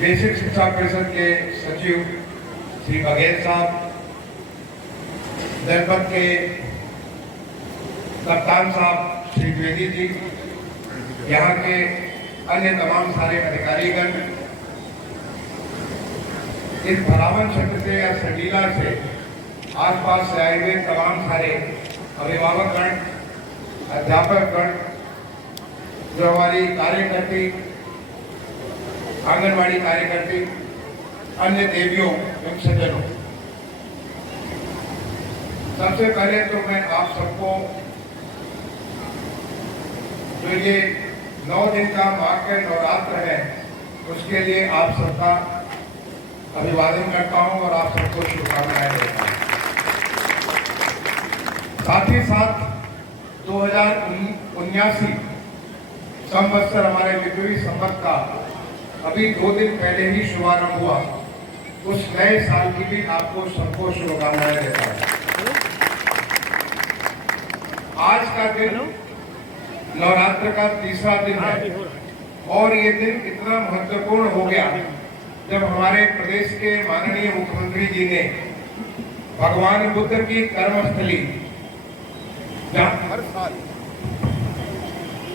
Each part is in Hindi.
बेसिक शिक्षा परिषद के सचिव श्री बघेल साहब, जनपद के कप्तान साहब श्री द्विवेदी जी, यहाँ के अन्य तमाम सारे अधिकारीगण, इस भरावन क्षेत्र से या संडीला से आसपास से आए हुए तमाम सारे अभिभावकगण, अध्यापकगण, जो हमारी कार्यकर्ती, आंगनवाड़ी कार्यकर्ती, अन्य देवियों एवं सज्जनों, सबसे पहले तो मैं आप सबको जो ये 9 दिन का मां के नवरात्र है उसके लिए आप सबका अभिवादन करता हूं और आप सबको शुभकामनाएं देता हूं। साथ ही साथ 2079 संवत्सर हमारे विक्रमी संवत का अभी 2 दिन पहले ही शुभारंभ हुआ, उस नए साल की भी आपको सबको शुभकामनाएं देता हूं। आज का दिन नवरात्र का तीसरा दिन है और ये दिन इतना महत्वपूर्ण हो गया जब हमारे प्रदेश के माननीय मुख्यमंत्री जी ने भगवान बुद्ध की कर्मस्थली, जहां हर साल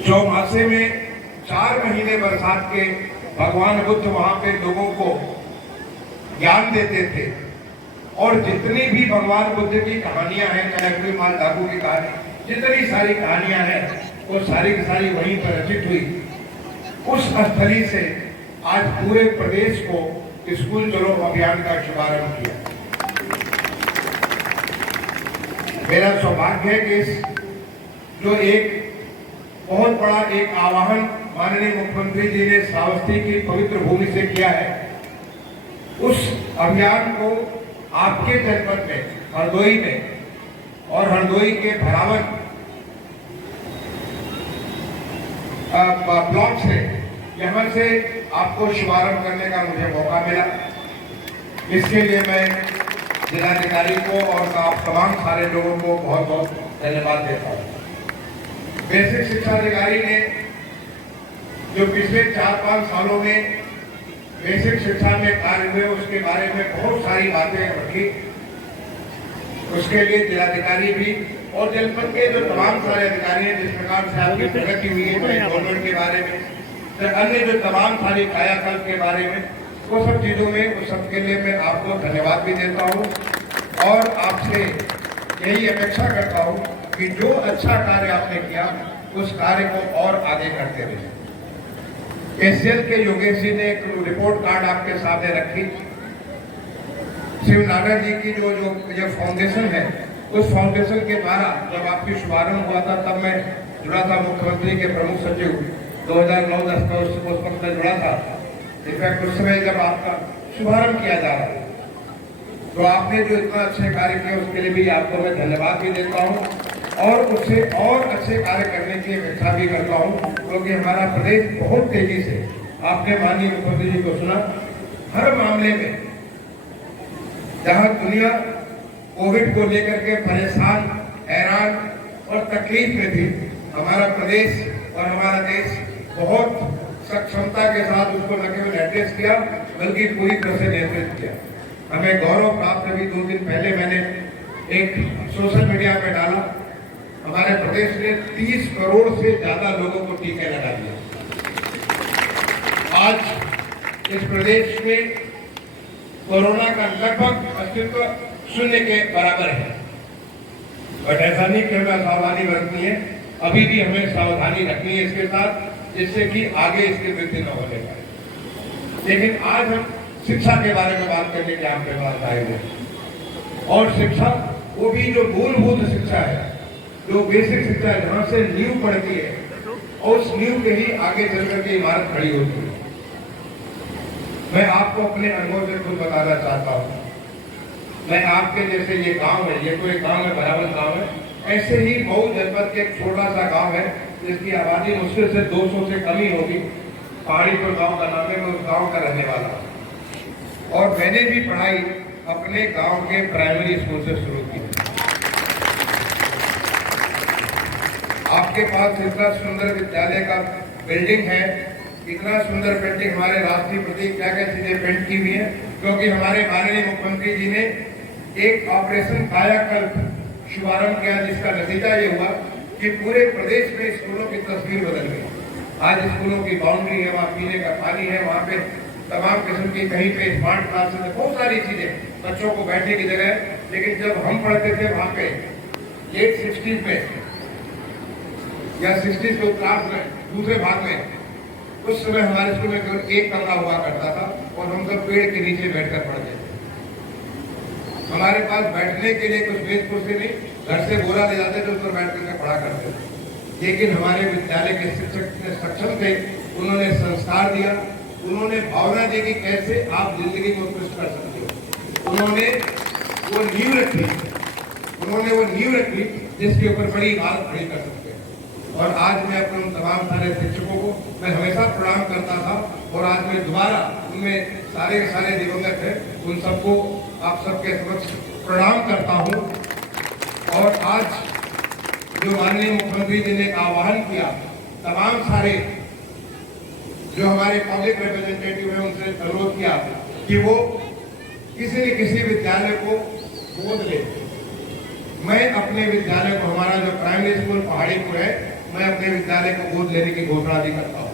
चौमासे में 4 महीने बरसात के भगवान बुद्ध वहां पे लोगों को ज्ञान देते थे और जितनी भी भगवान बुद्ध की कहानियां हैं, चाहे कोई माल डाकू की कहानी, जितनी सारी कहानियां हैं वो सारी की सारी वहीं पर रचित हुई। उस स्थली से आज पूरे प्रदेश को स्कूल चलो अभियान का शुभारंभ किया। मेरा सौभाग्य है कि इस जो एक बहुत बड़ा एक आह्वान माननीय मुख्यमंत्री जी ने श्रावस्ती की पवित्र भूमि से किया है, उस अभियान को आपके जनपद में हरदोई में और हरदोई के भरावन ब्लॉक से यहाँ से आपको शुभारंभ करने का मुझे मौका मिला। इसके लिए मैं जिलाधिकारी को और आप तमाम सारे लोगों को बहुत बहुत धन्यवाद देता हूँ। बेसिक शिक्षा अधिकारी ने जो पिछले 4-5 सालों में बेसिक शिक्षा में कार्य हुए उसके बारे में बहुत सारी बातें रखी। उसके लिए जिलाधिकारी भी और जनपद के जो तमाम सारे अधिकारी हैं, जिस प्रकार से आपकी प्रगति हुई है गवर्नमेंट के बारे में, अन्य जो तमाम सारी कायाकल्प के बारे में, वो सब चीजों में उस सब के लिए मैं आपको धन्यवाद भी देता हूँ और आपसे यही अपेक्षा करता हूँ कि जो अच्छा कार्य आपने किया उस कार्य को और आगे करते रहे। एसएल के योगेश जी ने एक रिपोर्ट कार्ड आपके सामने रखी। शिव नागर जी की जो फाउंडेशन है, उस फाउंडेशन के द्वारा जब आपकी शुभारंभ हुआ था तब मैं जुड़ा था, मुख्यमंत्री के प्रमुख सचिव 2009-10 का उस वक्त में जुड़ा था। इनफैक्ट उस समय जब आपका शुभारंभ किया जा रहा है तो आपने जो इतना अच्छे कार्य किया उसके लिए भी आपको मैं धन्यवाद भी देता हूँ और उससे और अच्छे कार्य करने की अपेक्षा भी करता हूँ, क्योंकि हमारा प्रदेश बहुत तेजी से, आपने माननीय मुख्यमंत्री जी को सुना, हर मामले में जहां दुनिया कोविड को लेकर के परेशान, हैरान और तकलीफ में थी, हमारा प्रदेश और हमारा देश बहुत सक्षमता के साथ उसको न केवल एड्रेस किया बल्कि पूरी तरह से नियंत्रित किया। हमें गौरव प्राप्त अभी 2 दिन पहले मैंने एक सोशल मीडिया पे डाला, हमारे प्रदेश ने 30 करोड़ से ज्यादा लोगों को टीके लगा दिए। आज इस प्रदेश में कोरोना का लगभग अस्तित्व 0 के बराबर है, बट ऐसा नहीं कि हमें सावधानी बरतनी है, अभी भी हमें सावधानी रखनी है इसके साथ, जिससे कि आगे इसकी वृद्धि न होने पाए। लेकिन आज हम शिक्षा के बारे में बात करने के आपके पास आए हैं और शिक्षा वो भी जो मूलभूत शिक्षा है, जो बेसिक शिक्षा है, जहाँ से नींव पड़ती है और उस नींव के ही आगे चल करके इमारत खड़ी होती है। मैं आपको अपने अनुभव से कुछ बताना चाहता हूँ। मैं आपके जैसे ये गांव है, ये तो एक गांव है, भरावन गांव है, ऐसे ही मऊ जनपद के एक छोटा सा गांव है जिसकी आबादी मुश्किल से 200 से कम ही होगी। पहाड़ीपुर गांव का नाम है, मैं उस गांव का रहने वाला हूँ और मैंने भी पढ़ाई अपने गांव के प्राइमरी स्कूल से शुरू की। आपके पास इतना सुंदर विद्यालय का बिल्डिंग है, इतना सुंदर पेंटिंग, हमारे राष्ट्रीय प्रतीक क्या क्या चीजें पेंट की हुई है, क्योंकि हमारे माननीय मुख्यमंत्री जी ने एक ऑपरेशन कायाकल्प शुभारंभ किया, जिसका नतीजा ये हुआ कि पूरे प्रदेश में स्कूलों की तस्वीर बदल गई। आज स्कूलों की बाउंड्री है, वहाँ पीने का पानी है, वहाँ पे तमाम किस्म की, कहीं पे स्मार्ट क्लासेस है, बहुत सारी चीजें, बच्चों को बैठने की जगह है। लेकिन जब हम पढ़ते थे वहाँ पे लेट 60s में या 60s के क्लास में दूसरे भाग में, उस समय हमारे स्कूल में केवल एक कमरा हुआ करता था और हम सब पेड़ के नीचे बैठकर पढ़ते थे। हमारे पास बैठने के लिए कुछ मेज कुर्सी नहीं, घर से बोरा ले जाते थे, उस पर बैठ कर पढ़ा करते थे। लेकिन हमारे विद्यालय के शिक्षक सक्षम थे, उन्होंने संस्कार दिया, उन्होंने भावना दी कि कैसे आप जिंदगी को उत्कृष्ट कर सकते हो। उन्होंने वो नींव रखी जिसके ऊपर बड़ी इमारत खड़ी कर सकते हैं। और आज मैं अपने उन तमाम सारे शिक्षकों को मैं हमेशा प्रणाम करता था, और आज मैं दोबारा उनमें सारे दिवंगत हैं, उन सबको आप सबके समक्ष प्रणाम करता हूं। और आज जो माननीय मुख्यमंत्री जी ने आह्वान किया, तमाम सारे जो हमारे पब्लिक रिप्रेजेंटेटिव हैं, उनसे अनुरोध किया कि वो किसी न किसी विद्यालय को गोद ले। मैं अपने विद्यालय को, हमारा जो प्राइमरी स्कूल पहाड़ीपुर है, मैं अपने विद्यालय को गोद लेने की घोषणा भी करता हूँ।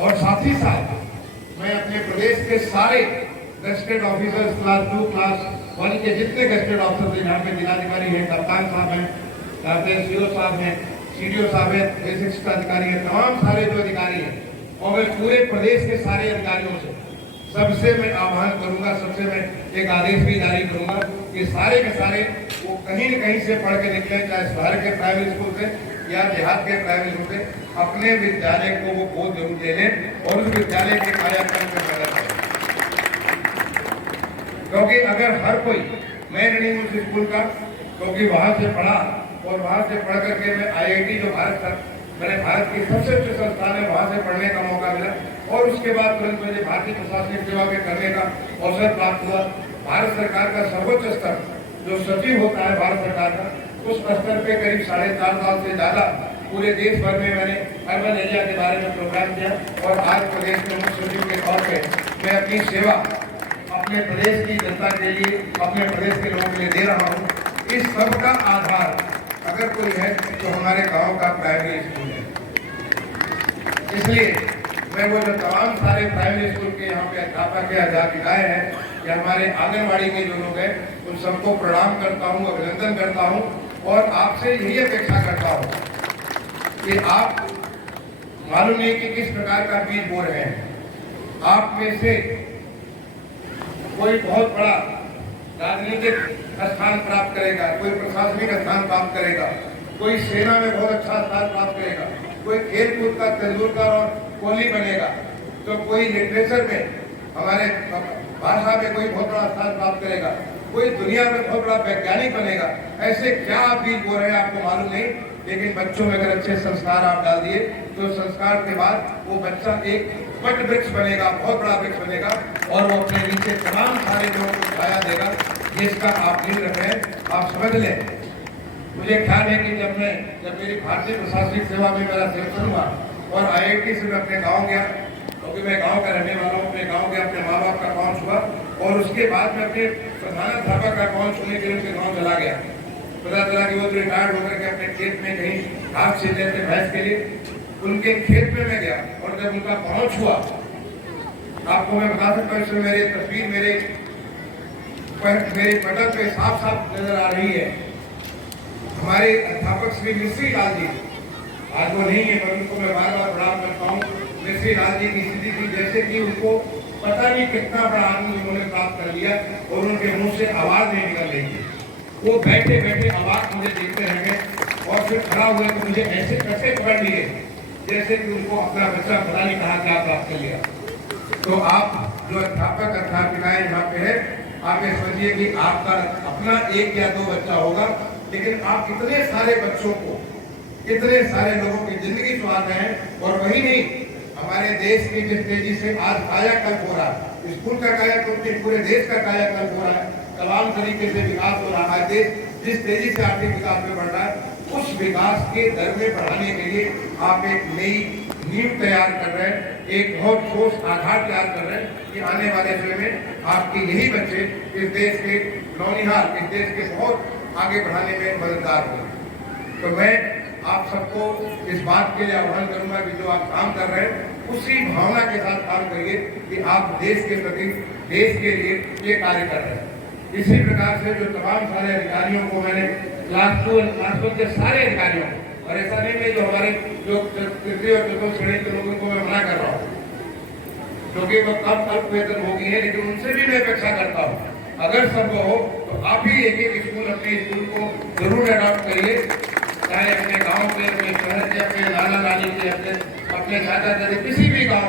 और साथ ही साथ मैं अपने प्रदेश के सारे गजेटेड ऑफिसर्स, क्लास 2, क्लास 1 के जितने गजेटेड ऑफिसर्स हैं, यहाँ पे जिलाधिकारी हैं, कप्तान साहब हैं, यहाँ पे सीओ साहब हैं, सीडीओ साहब हैं, बेसिक शिक्षा अधिकारी हैं, तमाम सारे जो अधिकारी हैं, और मैं पूरे प्रदेश के सारे अधिकारियों से सबसे मैं आह्वान करूंगा, सबसे मैं एक आदेश भी जारी करूंगा कि सारे के सारे वो कहीं न कहीं से पढ़ के निकले, चाहे शहर के प्राइमरी स्कूल से या देहात के प्राइमरी स्कूल से, अपने विद्यालय को वो गोद जरूर ले लें और उस विद्यालय के कायाकल्प में मदद करें। क्योंकि अगर हर कोई, मैं नहीं उस स्कूल का, क्योंकि वहां से पढ़ा और वहां से पढ़ करके मैं IIT जो मैंने भारत की सबसे उच्च संस्थान है, वहां से पढ़ने का मौका मिला, और उसके बाद तुरंत मुझे भारतीय प्रशासनिक सेवा में करने का अवसर प्राप्त हुआ। भारत सरकार का सर्वोच्च स्तर जो सचिव होता है भारत सरकार का, उस स्तर पे करीब 4.5 साल से ज्यादा पूरे देश भर में मैंने अर्बन एरिया के बारे में प्रोग्राम किया, और आज प्रदेश में मुख्य सचिव के तौर पर मैं अपनी सेवा अपने प्रदेश की जनता के लिए, अपने प्रदेश के लोगों के लिए दे रहा हूँ। इस सब का आधार अगर कोई है तो हमारे गांव का प्राइमरी स्कूल है। इसलिए मैं वो जो तमाम सारे प्राइमरी स्कूल के यहाँ पे अध्यापक है, अध्यापिकाएं हैं, या हमारे आंगनबाड़ी के जो लोग हैं, उन सबको प्रणाम करता हूँ, अभिनंदन करता हूँ, और आपसे यही अपेक्षा करता हूँ कि आप मालूम नहीं कि किस प्रकार का बीज बो रहे हैं। आप में से कोई बहुत बड़ा राजनीतिक स्थान प्राप्त करेगा, कोई प्रशासनिक स्थान प्राप्त करेगा, कोई सेना में बहुत अच्छा स्थान प्राप्त करेगा, कोई खेल कूद का तेंदुलकर और कोहली बनेगा, तो कोई लिटरेचर में, हमारे भाषा में कोई बहुत बड़ा स्थान प्राप्त करेगा, कोई दुनिया में बहुत बड़ा वैज्ञानिक बनेगा। ऐसे क्या आप बीज बो रहे हैं आपको मालूम नहीं, लेकिन बच्चों में अगर अच्छे संस्कार आप डाल दिए तो संस्कार के बाद वो बच्चा एक वट वृक्ष बनेगा, बहुत बड़ा वृक्ष बनेगा, और वो अपने नीचे तमाम सारे लोगों को छाया देगा, जिसका आप नींव रख रहे हैं। आप समझ लें, मुझे ख्याल है कि जब मेरी भारतीय प्रशासनिक सेवा में मेरा सिलेक्शन हुआ और IIT से मैं अपने गाँव गया, क्योंकि मैं गाँव का रहने वाला हूँ, अपने गाँव गया, अपने माँ बाप का अकाउंट हुआ, और उसके बाद मैं अपने प्रधानाध्यापक का अकाउंट छूने के लिए उनके गाँव चला गया। पता चला कि वो रिटायर्ड होकर के अपने खेत में कहीं घास छीन रहे थे भैंस के लिए, उनके खेत में मैं गया, और जब उनका पहुंच हुआ, आपको मैं बता सकता हूँ, इसमें मेरी तस्वीर मेरे पटल पे साफ साफ नजर आ रही है। हमारे अध्यापक श्री मिश्री लाल जी, आज वो नहीं है, पर उनको मैं बार बार प्रणाम करता हूँ। मिश्री लाल जी की स्थिति थी जैसे कि उनको पता नहीं कितना बड़ा आनंद उन्होंने प्राप्त कर लिया, और उनके मुंह से आवाज नहीं निकल रही थी। वो बैठे बैठे आवाज मुझे देखते रह गए, और फिर खड़ा हुए तो मुझे ऐसे कैसे पकड़ लिए जैसे कि उनको अपना बच्चा पता नहीं कहाँ क्या प्राप्त कर लिया। तो आप जो अध्यापक अध्यापिकाएं यहाँ पे है, आप ये समझिए कि आपका अपना 1 या 2 बच्चा होगा, लेकिन आप कितने सारे बच्चों को, कितने सारे लोगों की जिंदगी सुधार रहे हैं। और वही नहीं, हमारे देश की जिस तेजी से आज कायाकल्प हो रहा है, स्कूल का कायाकल्प नहीं, पूरे देश का कायाकल्प हो रहा है, तमाम तरीके से विकास हो रहा है। देश जिस तेजी से आर्थिक विकास में बढ़ रहा है, उस विकास के दर में बढ़ाने के लिए आप एक नई नींव तैयार कर रहे हैं, एक बहुत ठोस आधार तैयार कर रहे हैं कि आने वाले समय में आपके यही बच्चे इस देश के नौनिहाल, इस देश के बहुत आगे बढ़ाने में मददगार होंगे। तो मैं आप सबको इस बात के लिए आह्वान करूंगा कि जो आप काम कर रहे हैं उसी भावना के साथ काम करिए कि आप देश के प्रति, देश के लिए ये कार्य कर रहे हैं। इसी प्रकार से जो तमाम सारे अधिकारियों को मैंने क्लास टू के सारे अधिकारियों को, और ऐसा नहीं है जो हमारे जो तृतीय और चतुर्थ श्रेणी के लोगों को मैं मना कर रहा हूँ क्योंकि वो कम अल्प वेतन होगी है, लेकिन उनसे भी मैं अपेक्षा करता हूँ अगर संभव हो तो आप ही एक स्कूल अपने स्कूल को जरूर अडॉप्ट करिए, चाहे अपने गांव के, अपने शहर के, अपने नाना नानी के, अपने चाचा चाची किसी भी गांव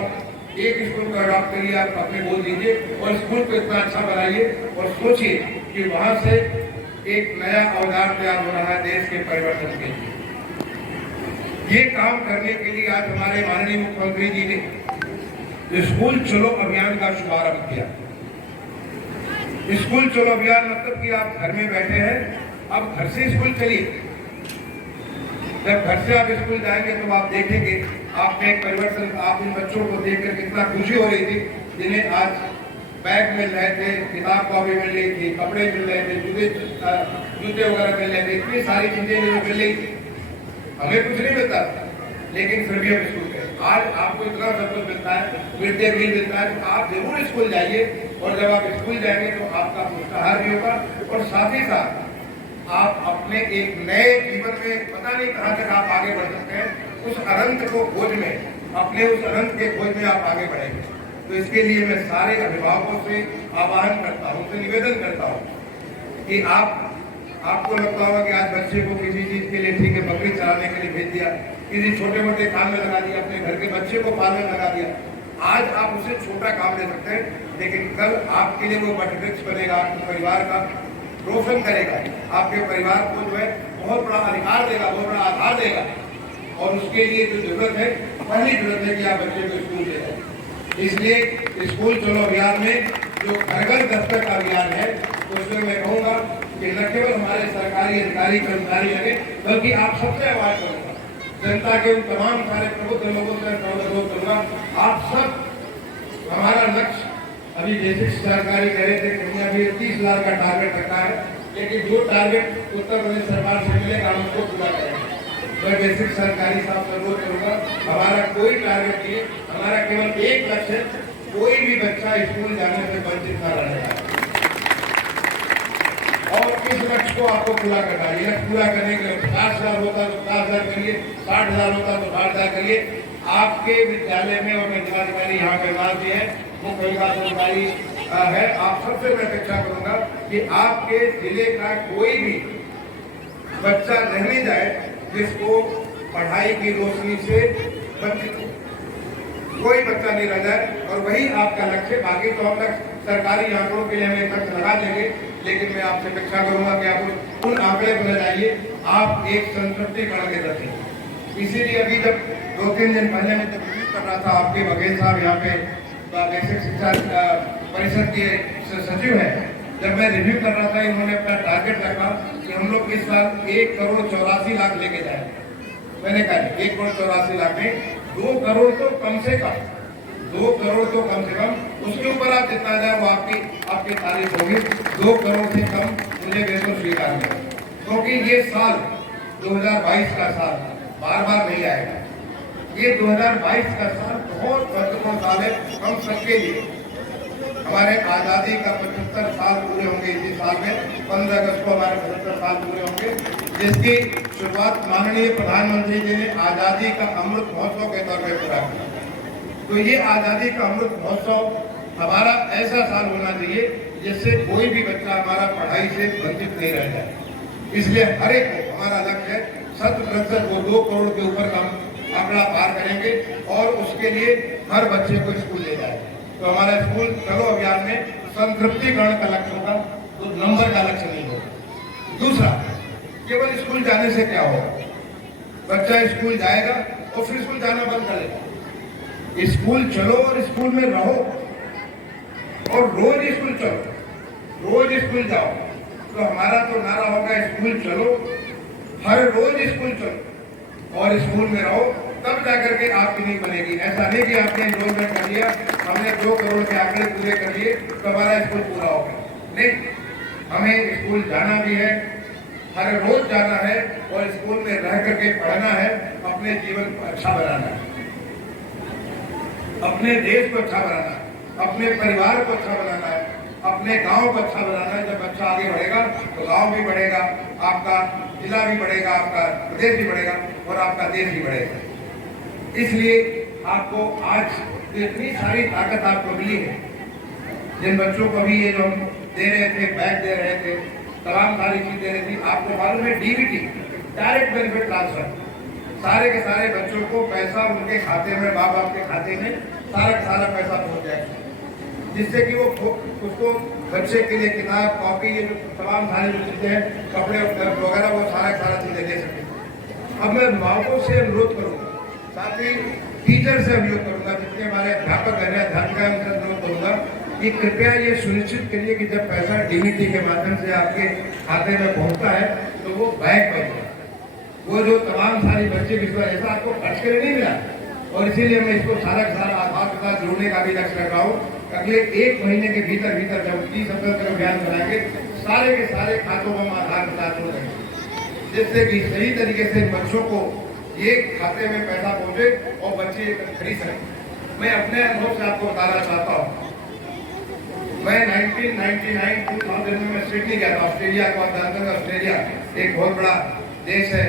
एक स्कूल को अडॉप्ट करिए, आप अपने बोल दीजिए और स्कूल को इतना अच्छा बनाइए और सोचिए कि वहां से एक नया अवतार तैयार हो रहा है देश के परिवर्तन के लिए। ये काम करने के लिए आज हमारे माननीय मुख्यमंत्री जी ने स्कूल चलो अभियान का शुभारंभ किया। स्कूल चलो अभियान मतलब कि आप घर में बैठे हैं, अब घर से स्कूल चलिए। जब घर से आप स्कूल जाएंगे तो आप देखेंगे आप में एक परिवर्तन, आप इन बच्चों को देखकर कितना खुशी हो रही थी जिन्हें आज बैग मिल रहे थे, किताब कॉपी मिल रही थी, कपड़े मिल रहे थे, जूते वगैरह मिल रहे थे, इतनी सारी चीजें मिल रही थी। हमें कुछ नहीं मिलता लेकिन फिर भी हम स्कूल गए। आज आपको इतना सब कुछ मिलता है, मिड डे मील मिलता है, तो आप जरूर स्कूल जाइए और जब आप स्कूल जाएंगे तो आपका पुष्टाहार भी होगा और साथ ही साथ आप अपने एक नए जीवन में पता नहीं कहाँ तक आप आगे बढ़ सकते हैं, उस अनंत को खोज में, अपने उस अनंत के खोज में आप आगे बढ़ेंगे। तो इसके लिए मैं सारे अभिभावकों से आह्वान करता हूँ, उनसे निवेदन करता हूँ कि आपको लगता होगा कि आज बच्चे को किसी चीज के लिए ठीक है बकरी चलाने के लिए भेज दिया, किसी छोटे मोटे काम में लगा दिया, अपने घर के बच्चे को पालने में लगा दिया। आज आप उसे छोटा काम दे सकते हैं, लेकिन कल आपके लिए वो वटवृक्ष बनेगा, आपके परिवार का रोशन करेगा, आपके परिवार को जो है बहुत बड़ा अधिकार देगा, बहुत बड़ा आधार देगा। और उसके लिए जो जरूरत है, पहली जरूरत है कि आप बच्चे को स्कूल ले जाए। इसलिए स्कूल चलो अभियान में जो घर घर दस्तक का अभियान है, तो उसमें मैं कहूँगा कि न केवल हमारे सरकारी अधिकारी कर्मचारी लगे, बल्कि आप सबसे आह्वान करूँगा, जनता के उन तमाम सारे प्रबुद्ध लोगों से अनुरोध करूँगा, आप सब हमारा लक्ष्य अभी बेसिक सरकारी कह रहे थे कहीं अभी 30,000 का टारगेट रखा है, लेकिन जो टारगेट उत्तर प्रदेश सरकार से मिलेगा हम उसको पूरा करेंगे। मैं बेसिक सरकारी साहब से अनुरोध करूँगा, हमारा कोई टारगेट नहीं, हमारा केवल एक लक्ष्य है, कोई भी बच्चा स्कूल जाने से वंचित न रहना और इस लक्ष्य को आपको पूरा करना है। लक्ष्य पूरा करने के लिए 50,000 होता तो 50,000 करिए, 60,000 होता तो 60,000 करिए। आपके विद्यालय में और जिलाधिकारी यहाँ पे नाम दिए हैं, मुख्य विकास अधिकारी है, आप सबसे मैं अपेक्षा करूंगा कि आपके जिले का कोई भी बच्चा नहीं जाए जिसको पढ़ाई की रोशनी से वंचित हो, कोई बच्चा नहीं रह जाए। और वही आपका लक्ष्य, बाकी तो अब तक सरकारी आंकड़ों के लिए हमें खर्च लगा देंगे, लेकिन मैं आपसे अपेक्षा करूंगा कि आप उन आंकड़े को ले जाइए, आप एक संतृप्तिकरण के रखें। इसीलिए अभी जब 2-3 दिन पहले मैं जब रिव्यू कर रहा था, आपके बघेल साहब यहाँ पे बेसिक शिक्षा परिषद के सचिव है, जब मैं रिव्यू कर रहा था, इन्होंने अपना टारगेट रखा कि हम लोग इस साल 1,84,00,000 लेके जाए। मैंने कहा 1,84,00,000 में 2 करोड़ तो कम से कम, 2 करोड़ तो कम से कम, उसके ऊपर आप जितना जाए वो आपकी तारीफ होगी। 2 करोड़ से कम मुझे बिल्कुल स्वीकार नहीं, क्योंकि ये साल 2022 का साल बार बार नहीं आएगा। ये 2022 का साल बहुत महत्वपूर्ण साल है हम सबके लिए। हमारे आज़ादी का 75 साल पूरे होंगे इसी साल में, 15 अगस्त को हमारे 75 साल पूरे होंगे, जिसकी शुरुआत माननीय प्रधानमंत्री जी ने आज़ादी का अमृत महोत्सव के तौर पर पूरा किया। तो ये आज़ादी का अमृत महोत्सव हमारा ऐसा साल होना चाहिए जिससे कोई भी बच्चा हमारा पढ़ाई से वंचित नहीं रह जाए। इसलिए हर एक को हमारा लक्ष्य है 100% वो 2 करोड़ के ऊपर का आंकड़ा पार करेंगे और उसके लिए हर बच्चे को स्कूल ले जाए। तो हमारा स्कूल चलो अभियान में संतृप्तिकरण का लक्ष्य होगा, तो नंबर का लक्ष्य नहीं होगा। दूसरा, केवल स्कूल जाने से क्या होगा? बच्चा स्कूल जाएगा और फिर स्कूल जाना बंद करेगा। स्कूल चलो और स्कूल में रहो और रोज स्कूल चलो, रोज स्कूल जाओ। तो हमारा तो नारा होगा स्कूल चलो, हर रोज स्कूल चलो और स्कूल में रहो, तब जाकर के आपकी नींद बनेगी। ऐसा नहीं कि आपने एनरोलमेंट कर लिया, हमने 2 करोड़ के आंकड़े पूरे कर लिए तो हमारा स्कूल पूरा हो गया। नहीं, हमें स्कूल जाना भी है, हर रोज जाना है और स्कूल में रह करके पढ़ना है, अपने जीवन को अच्छा बनाना है, अपने देश को अच्छा बनाना है, अपने परिवार को अच्छा बनाना है, अपने गांव को अच्छा बनाना है। जब बच्चा आगे बढ़ेगा तो गांव भी बढ़ेगा, आपका जिला भी बढ़ेगा, आपका प्रदेश भी बढ़ेगा और आपका देश भी बढ़ेगा। इसलिए आपको आज इतनी सारी ताकत आपको मिली है। जिन बच्चों को भी ये जो हम दे रहे थे, बैग दे रहे थे, तमाम सारी चीज दे रही थी, आपको मालूम है डीबीटी, डायरेक्ट बेनिफिट ट्रांसफर, सारे के सारे बच्चों को पैसा उनके खाते में, माँ बाप के खाते में सारा का सारा पैसा पहुंच जाए, जिससे कि वो उसको बच्चे के लिए किताब, कॉपी, ये जो तमाम सारी जो चीजें हैं, कपड़े वगैरह, वो सारा चीजें दे सके। अब मैं अभिभावकों से अनुरोध करूंगा, साथ ही टीचर से अनुरोध करूंगा, जितने हमारे अध्यापक हैं, अध्यापिका, उनसे अनुरोध करूंगा कि कृपया ये सुनिश्चित करिए कि जब पैसा डीबीटी के माध्यम से आपके खाते में पहुंचता है तो वो बैग बन जाए। वो जो तमाम सारी बच्चे की ऐसा आपको खर्च के लिए नहीं मिला, और इसीलिए मैं इसको सारा आधार के साथ जोड़ने का भी लक्ष्य रख रहा हूँ। अगले 1 महीने के भीतर जब 30 अप्रैल तक अभियान बनाएंगे, सारे के सारे खातों को हम आधार के साथ जोड़ देंगे, जिससे कि सही तरीके से बच्चों को ये खाते में पैसा पहुंचे और बच्चे खरीद सकें। मैं अपने अनुभव से आपको बताना चाहता हूँ। मैं 1999-2000 में सिडनी गया था, ऑस्ट्रेलिया को आप जानते हैं। ऑस्ट्रेलिया एक बहुत बड़ा देश है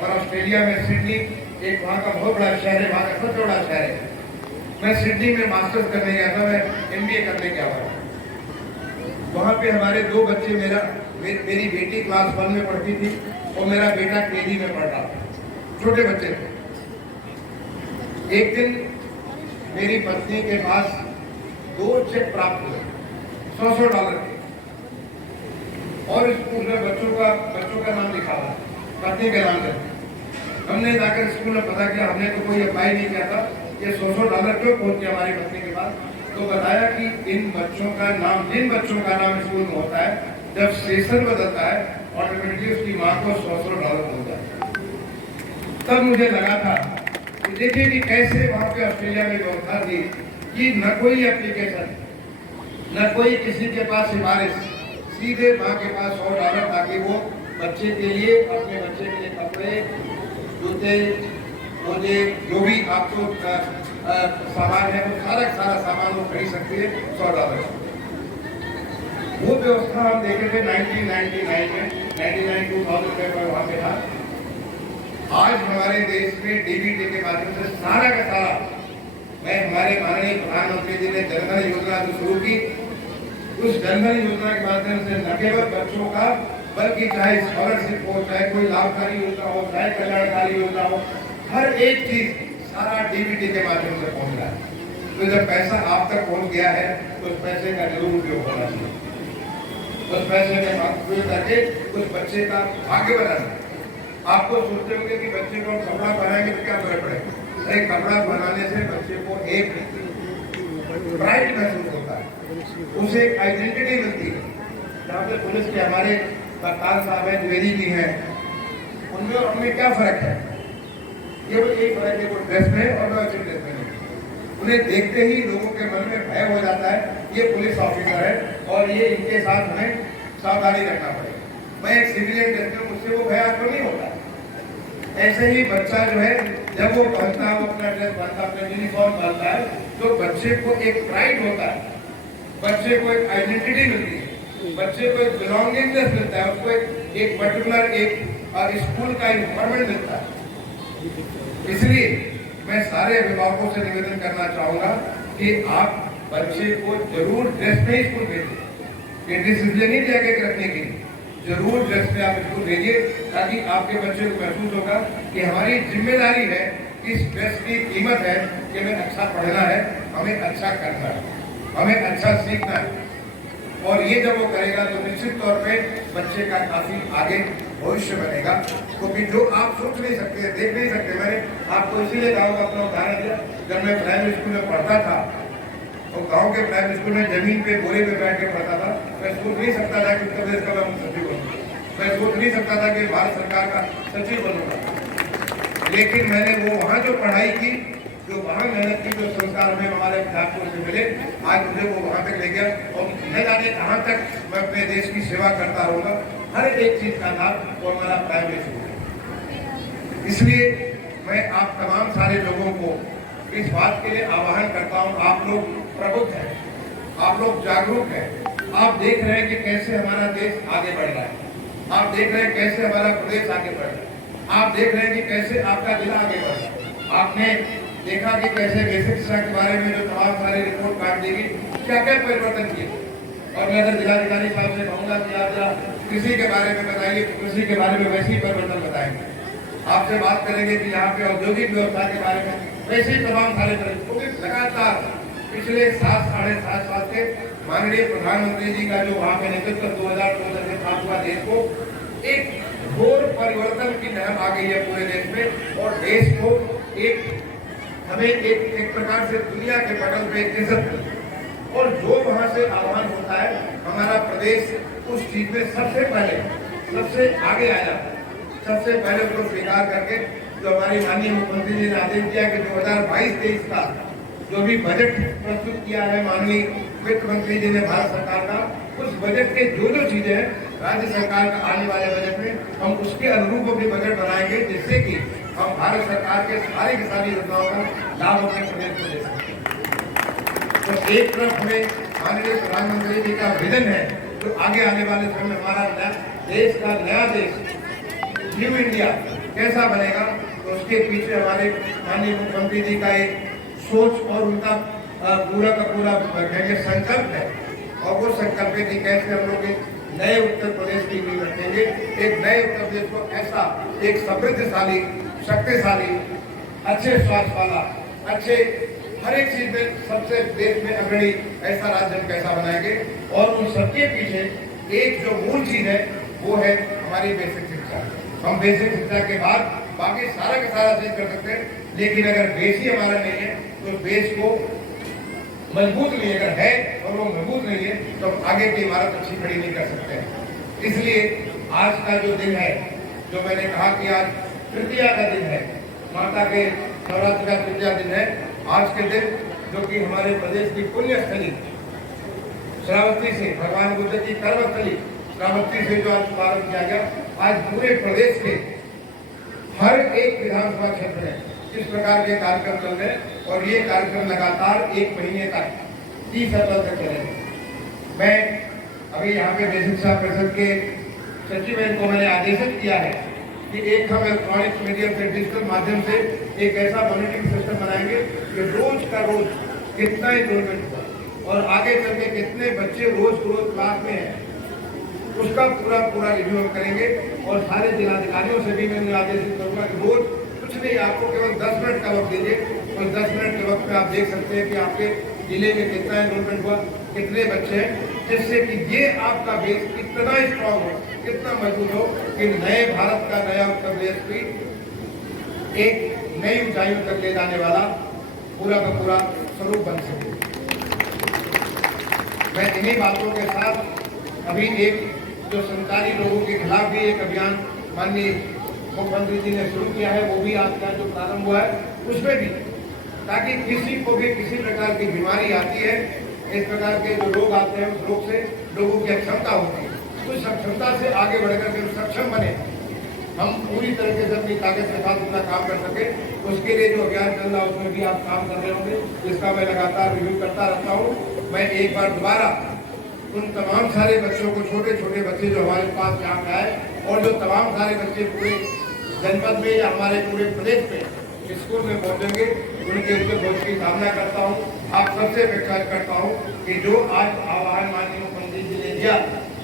और ऑस्ट्रेलिया में सिडनी एक वहाँ का बहुत बड़ा शहर है, वहाँ का सबसे बड़ा शहर है। मैं सिडनी में मास्टर्स करने गया था, मैं MBA करने गया था। वहाँ पे हमारे 2 बच्चे, मेरी बेटी क्लास 1 में पढ़ती थी और मेरा बेटा KG में पढ़ रहा था, छोटे बच्चे थे। एक दिन मेरी पत्नी के पास 2 चेक प्राप्त हुए, $100 के, और स्कूल में बच्चों का नाम लिखा था, पत्नी के नाम से। हमने जाकर स्कूल में पता किया, हमने तो कोई अप्लाई नहीं किया था, ये $100 क्यों पहुंच गया हमारी पत्नी के पास। तो बताया कि जिन बच्चों का नाम स्कूल में होता है, जब सेशन बदलता है ऑटोमेटिकली उसकी माँ को $100 मिलता है। तब मुझे लगा था कि देखिए कि कैसे वहाँ पे ऑस्ट्रेलिया में व्यवस्था थी कि न कोई एप्लीकेशन, न कोई किसी के पास सिफारिश, सीधे माँ के पास $100, ताकि वो बच्चे के लिए, अपने बच्चे के लिए कपड़े, जूते, मोजे, जो भी आपको सामान है, वो सारा सामान वो खरीद सकती है $100। वो व्यवस्था हम देखे थे 1999 में, 1999-2000 में मैं वहाँ पे था। आज हमारे देश में डीबीटी के माध्यम से सारा का सारा, मैं हमारे माननीय प्रधानमंत्री जी ने जनधन योजना जो शुरू की, उस जनधन योजना के माध्यम से न केवल बच्चों का, बल्कि चाहे स्कॉलरशिप हो, चाहे कोई लाभकारी योजना हो, चाहे कल्याणकारी योजना हो, हर एक चीज सारा डीबीटी के माध्यम से पहुंच रहा है। तो जब पैसा आप तक पहुंच गया है तो उस पैसे का जरूर उपयोग होना चाहिए, उस पैसे का उपयोग करके उस बच्चे का भाग्य बनाना। आपको सोचते होंगे कि बच्चे को कपड़ा पहनाएंगे तो क्या फर्क पड़ेगा। अरे कपड़ा बनाने से बच्चे को एक प्राइड महसूस होता है, उसे एक आइडेंटिटी मिलती है। जहाँ पे पुलिस के हमारे कप्तान साहब है, द्विवेदी भी हैं, उनमें और हमें क्या फर्क है? ये वो एक फर्क है, वो ड्रेस में और मैं अच्छी ड्रेस में नहीं। उन्हें देखते ही लोगों के मन में भय हो जाता है, ये पुलिस ऑफिसर है और ये इनके साथ हमें सावधानी रखना पड़ेगा। मैं एक सिविलियन ड्रेस में, मुझसे वो भय आपको नहीं होता। ऐसे ही बच्चा जो है, जब वो पहनता है, वो अपना ड्रेस पहनता है, अपना यूनिफॉर्म पहनता है, तो बच्चे को एक प्राइड होता है, बच्चे को एक आइडेंटिटी मिलती है, बच्चे को एक बिलोंगिंगनेस मिलता है, उसको एक पर्टिकुलर एक स्कूल का इन्वायरमेंट मिलता है। इसलिए मैं सारे अभिभावकों से निवेदन करना चाहूंगा कि आप बच्चे को जरूर ड्रेस में ही स्कूल भेजिए। ये ड्रेस इसलिए नहीं जैकेट रखने की, जरूर ड्रेस में आप स्कूल भेजिए, ताकि आपके बच्चे को महसूस होगा कि हमारी जिम्मेदारी है, इस ड्रेस की कीमत है कि हमें अच्छा पढ़ना है, हमें अच्छा करना है, हमें अच्छा सीखना है। और ये जब वो करेगा तो निश्चित तौर पे बच्चे का काफी आगे भविष्य बनेगा, क्योंकि जो आप सोच नहीं सकते, देख नहीं सकते। मैंने आपको इसीलिए गाँव का अपना उदाहरण दिया। जब मैं प्राइमरी स्कूल में पढ़ता था तो गांव के प्राइमरी स्कूल में जमीन पे बोरे पे बैठ के पढ़ता था। मैं सोच नहीं सकता था कि उत्तर प्रदेश का मैं मुख्यमंत्री बनूं। मैं सोच नहीं सकता था कि भारत सरकार का सचिव बनूंगा, लेकिन मैंने वो वहाँ जो पढ़ाई की, जो वहाँ मेहनत की, जो संस्कार हमें हमारे विद्यार्थियों से मिले, आज मुझे वो वहाँ तक ले गया और न जाने कहाँ तक मैं अपने देश की सेवा करता रहूँगा। हर एक चीज का लाभ और हमारा प्राइवेट है। इसलिए मैं आप तमाम सारे लोगों को इस बात के लिए आह्वान करता हूँ, आप लोग प्रबुद्ध हैं, आप लोग जागरूक हैं, आप देख रहे हैं कि कैसे हमारा देश आगे बढ़ रहा है, आप देख रहे हैं कैसे हमारा प्रदेश आगे बढ़ रहा है, आप देख रहे हैं कि कैसे आपका जिला आगे बढ़ रहा है। आपने देखा कि कैसे बेसिक शिक्षा के बारे में जो तमाम सारी रिपोर्ट काट देगी, क्या क्या परिवर्तन किए। और मैं अगर जिलाधिकारी साहब से कहूँगा कि आप कृषि के बारे में बताइए, तो कृषि के बारे में वैसे ही परिवर्तन बताएंगे। आपसे बात करेंगे कि यहाँ पे औद्योगिक व्यवस्था के बारे में वैसे ही तमाम सारे परिवर्तन। लगातार पिछले 7-7.5 साल से माननीय प्रधानमंत्री जी का जो वहाँ पे नेतृत्व 2014 में प्राप्त हुआ, देश को एक घोर परिवर्तन की लहर आ गई है पूरे देश में, और देश को हमें एक प्रकार से दुनिया के पटल पे इज्जत मिली। और जो वहाँ से आह्वान होता है, हमारा प्रदेश उस चीज में सबसे आगे आया, सबसे पहले उसको स्वीकार करके जो हमारी माननीय मुख्यमंत्री जी ने आदेश दिया कि 2022-23 का जो भी बजट प्रस्तुत किया है माननीय वित्त मंत्री जी ने भारत सरकार का, उस बजट के जो चीजें हैं राज्य सरकार का आने वाले बजट में हम उसके अनुरूप अपने बजट बनाएंगे, जिससे कि हम भारत सरकार के सारी योजनाओं का लाभ अपने प्रदेश को दे सकें। तो एक तरफ हमें माननीय प्रधानमंत्री जी का विजन है, जो आगे आने वाले समय में हमारा देश का नया देश न्यू इंडिया कैसा बनेगा, तो उसके पीछे हमारे माननीय मुख्यमंत्री जी का एक सोच और उनका पूरा का पूरा संकल्प है। और वो संकल्प है कि कैसे हम लोग एक नए उत्तर प्रदेश की नींव रखेंगे, एक नए उत्तर प्रदेश को ऐसा एक समृद्धशाली, शक्तिशाली, अच्छे स्वास्थ्य वाला, अच्छे हर एक चीज में सबसे देश में अग्रणी ऐसा राज्य हम कैसा बनाएंगे। और उन सबके पीछे एक जो मूल चीज है वो है हमारी बेसिक शिक्षा। हम बेसिक शिक्षा के बाद बाकी सारा का सारा चीज कर सकते हैं, लेकिन अगर बेस ही हमारा नहीं है तो बेस को मजबूत नहीं अगर है और वो मजबूत नहीं है तो आगे की इमारत अच्छी खड़ी नहीं कर सकते हैं। इसलिए आज का जो दिन है, जो मैंने कहा कि आज तृतीया का दिन है, माता के नवरात्र का तृतीया दिन है, आज के दिन जो कि हमारे प्रदेश की पुण्य स्थली श्रावस्ती से, भगवान बुद्ध की कर्मस्थली श्रावस्ती से जो आज प्रारंभ किया गया, आज पूरे प्रदेश के हर एक विधानसभा क्षेत्र में इस प्रकार के कार्यक्रम चल रहे हैं, और ये कार्यक्रम लगातार 1 महीने तक 30 अप्रैल तक चलेंगे। मैं अभी यहाँ पे बेसिक शिक्षा परिषद के सचिव को मैंने आदेशित किया है कि एक हम इलेक्ट्रॉनिक मीडियम से, डिजिटल माध्यम से एक ऐसा मॉनिटरिंग सिस्टम बनाएंगे कि रोज का रोज कितना एनरोलमेंट हुआ और आगे चल के कितने बच्चे रोज क्लास में हैं, उसका पूरा रिव्यू हम करेंगे। और सारे जिलाधिकारियों से भी मैं आदेशित करूंगा कि रोज कुछ नहीं, आपको केवल 10 मिनट का वक्त दीजिए, और 10 मिनट के वक्त में आप देख सकते हैं कि आपके जिले में कितना एनरोलमेंट हुआ, कितने बच्चे हैं, जिससे कि ये आपका बेस इतना स्ट्रॉन्ग हो, इतना मजबूत हो कि नए भारत का नया उत्तर प्रदेश की एक नई ऊंचाइयों तक ले जाने वाला पूरा का पूरा स्वरूप बन सके। मैं इन्हीं बातों के साथ अभी एक जो सरकारी लोगों के खिलाफ भी एक अभियान माननीय मुख्यमंत्री जी ने शुरू किया है, वो भी आज का जो प्रारंभ हुआ है उसमें भी, ताकि किसी को भी किसी प्रकार की बीमारी आती है, इस प्रकार के जो रोग आते हैं, उस रोग से लोगों की अक्षमता होती है, उस अक्षमता से आगे बढ़कर के सक्षम बने, हम पूरी तरीके से अपनी ताकत के साथ अपना काम कर सके। उसके लिए जो अभियान चल रहा है उसमें भी आप काम कर रहे होंगे, जिसका मैं लगातार रिव्यू करता रहता हूँ। मैं एक बार दोबारा उन तमाम सारे बच्चों को, छोटे छोटे बच्चे जो हमारे पास यहाँ पे आए, और जो तमाम सारे बच्चे पूरे जनपद में या हमारे पूरे प्रदेश में स्कूल में पहुंचेंगे, उनके उत्तर भविष्य की कामना करता हूँ। आप सबसे अपेक्षा करता हूँ कि जो आज आह्वान माननीय मुख्यमंत्री जी ने दिया,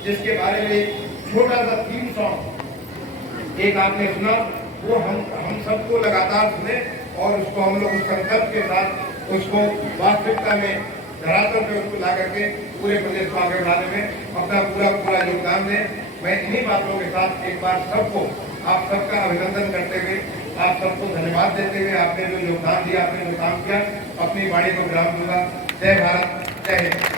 जिसके बारे में छोटा सा थीम सॉन्ग एक आपने सुना, वो हम सबको लगातार सुने और उसको हम लोग उस संकल्प के साथ उसको वास्तविकता में धरातल पे उसको ला करके पूरे प्रदेश को आगे बढ़ाने में अपना पूरा योगदान दें। मैं इन्हीं बातों के साथ एक बार सबको, आप सबका अभिनंदन करते हुए, आप सबको धन्यवाद देते हुए, आपने जो योगदान दिया, आपने जो काम किया, अपनी वाणी को विराम दूंगा। जय भारत, जय हिंद।